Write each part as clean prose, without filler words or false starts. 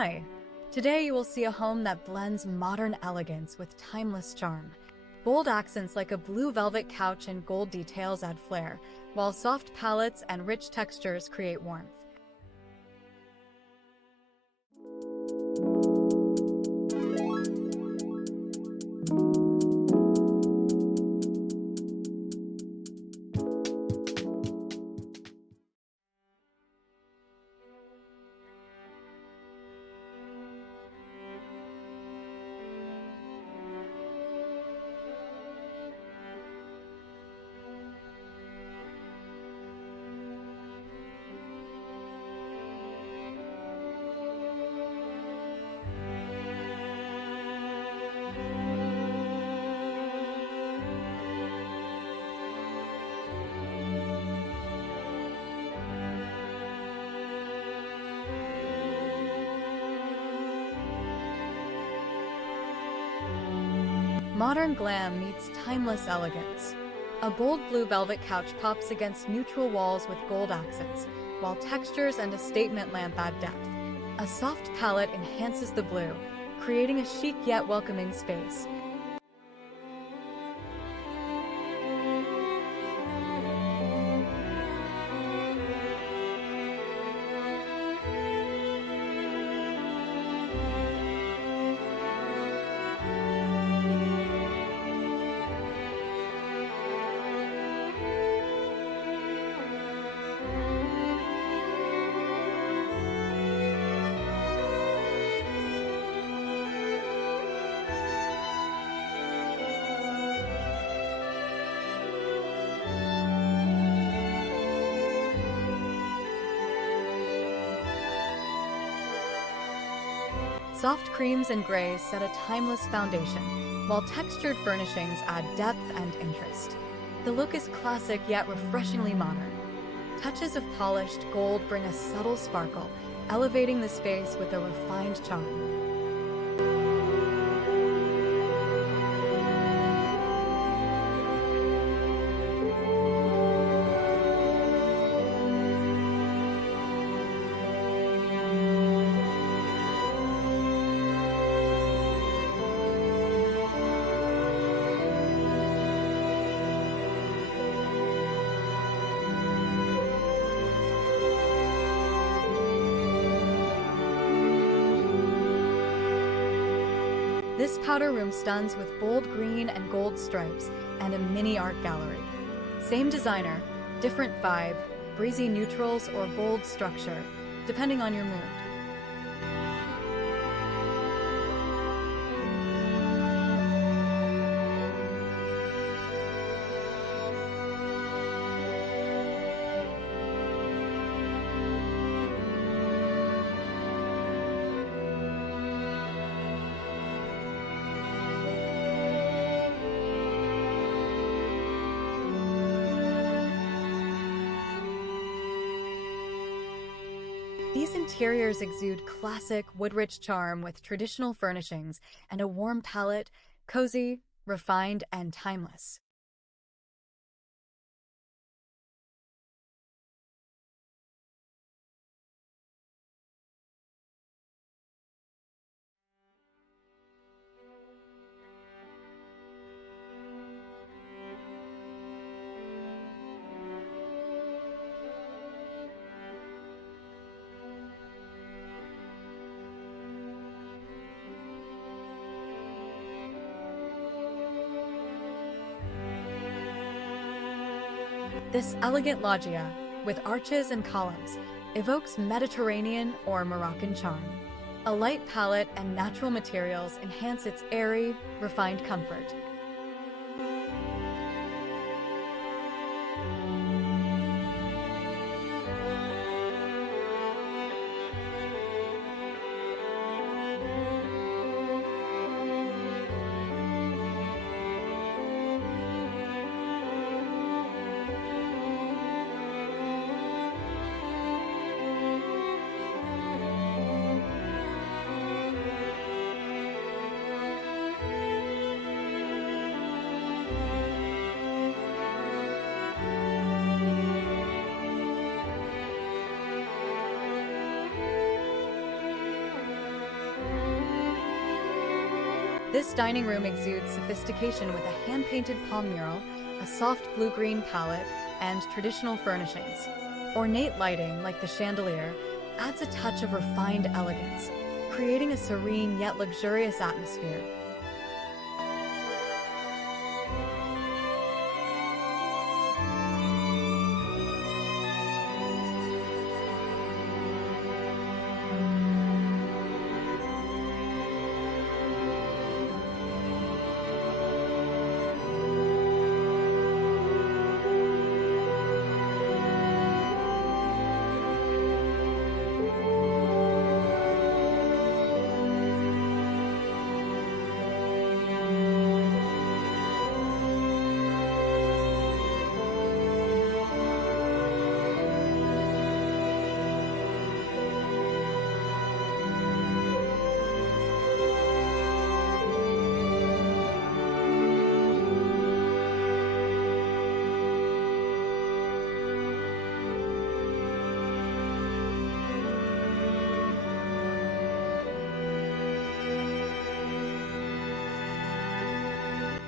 Hi! Today you will see a home that blends modern elegance with timeless charm. Bold accents like a blue velvet couch and gold details add flair, while soft palettes and rich textures create warmth. Modern glam meets timeless elegance. A bold blue velvet couch pops against neutral walls with gold accents, while textures and a statement lamp add depth. A soft palette enhances the blue, creating a chic yet welcoming space. Soft creams and grays set a timeless foundation, while textured furnishings add depth and interest. The look is classic yet refreshingly modern. Touches of polished gold bring a subtle sparkle, elevating the space with a refined charm. This powder room stuns with bold green and gold stripes and a mini art gallery. Same designer, different vibe, breezy neutrals or bold structure, depending on your mood. These interiors exude classic, wood-rich charm with traditional furnishings and a warm palette, cozy, refined, and timeless. This elegant loggia, with arches and columns, evokes Mediterranean or Moroccan charm. A light palette and natural materials enhance its airy, refined comfort. This dining room exudes sophistication with a hand-painted palm mural, a soft blue-green palette, and traditional furnishings. Ornate lighting, like the chandelier, adds a touch of refined elegance, creating a serene yet luxurious atmosphere.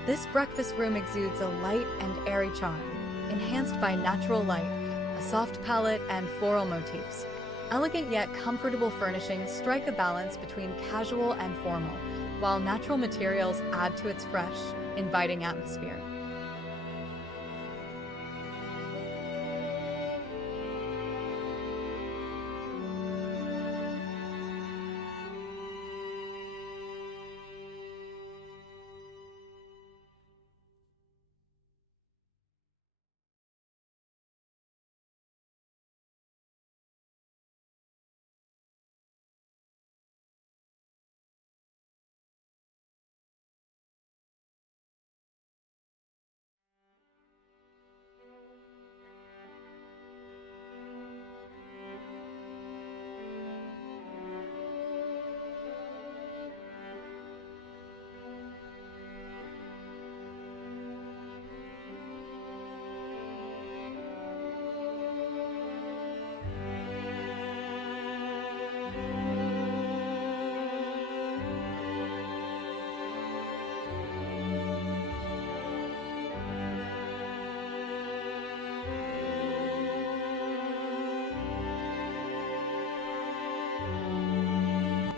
This breakfast room exudes a light and airy charm, enhanced by natural light, a soft palette, and floral motifs. Elegant yet comfortable furnishings strike a balance between casual and formal, while natural materials add to its fresh, inviting atmosphere.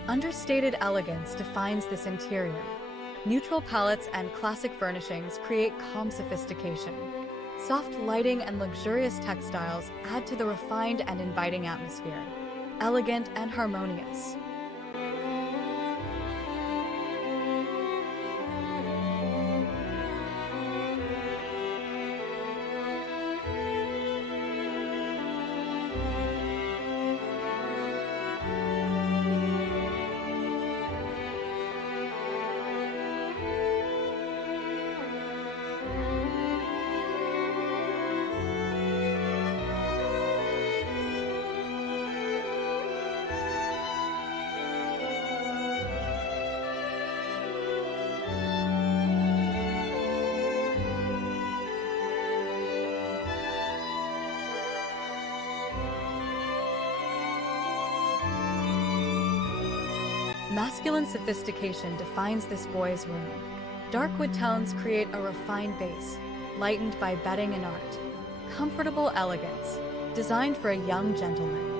Understated elegance defines this interior. Neutral palettes and classic furnishings create calm sophistication. Soft lighting and luxurious textiles add to the refined and inviting atmosphere. Elegant and harmonious. Masculine sophistication defines this boy's room. Dark wood tones create a refined base, lightened by bedding and art. Comfortable elegance, designed for a young gentleman.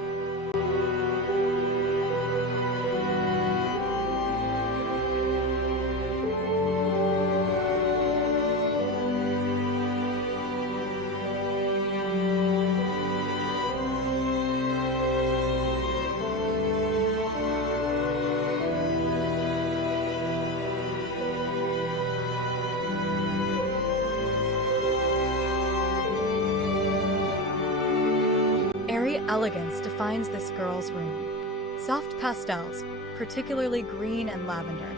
Airy elegance defines this girl's room. Soft pastels, particularly green and lavender,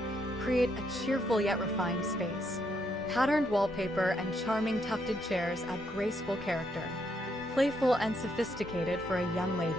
create a cheerful yet refined space. Patterned wallpaper and charming tufted chairs add graceful character. Playful and sophisticated for a young lady.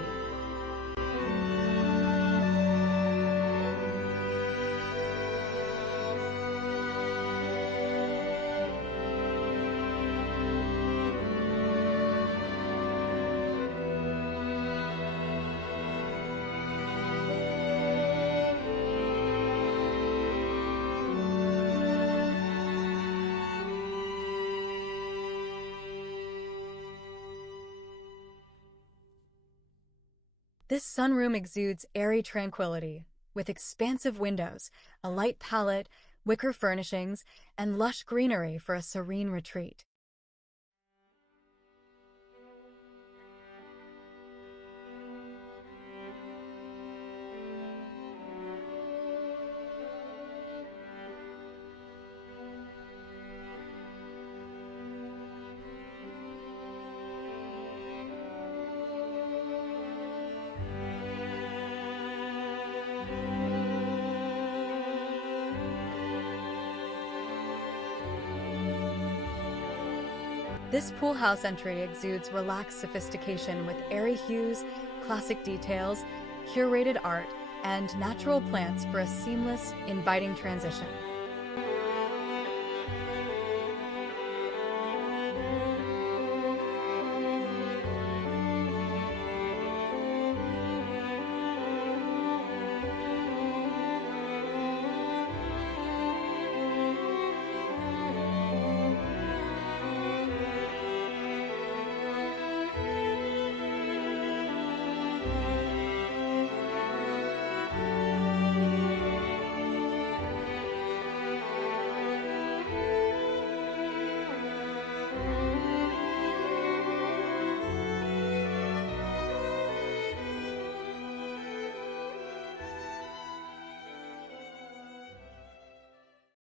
This sunroom exudes airy tranquility, with expansive windows, a light palette, wicker furnishings, and lush greenery for a serene retreat. This pool house entry exudes relaxed sophistication with airy hues, classic details, curated art, and natural plants for a seamless, inviting transition.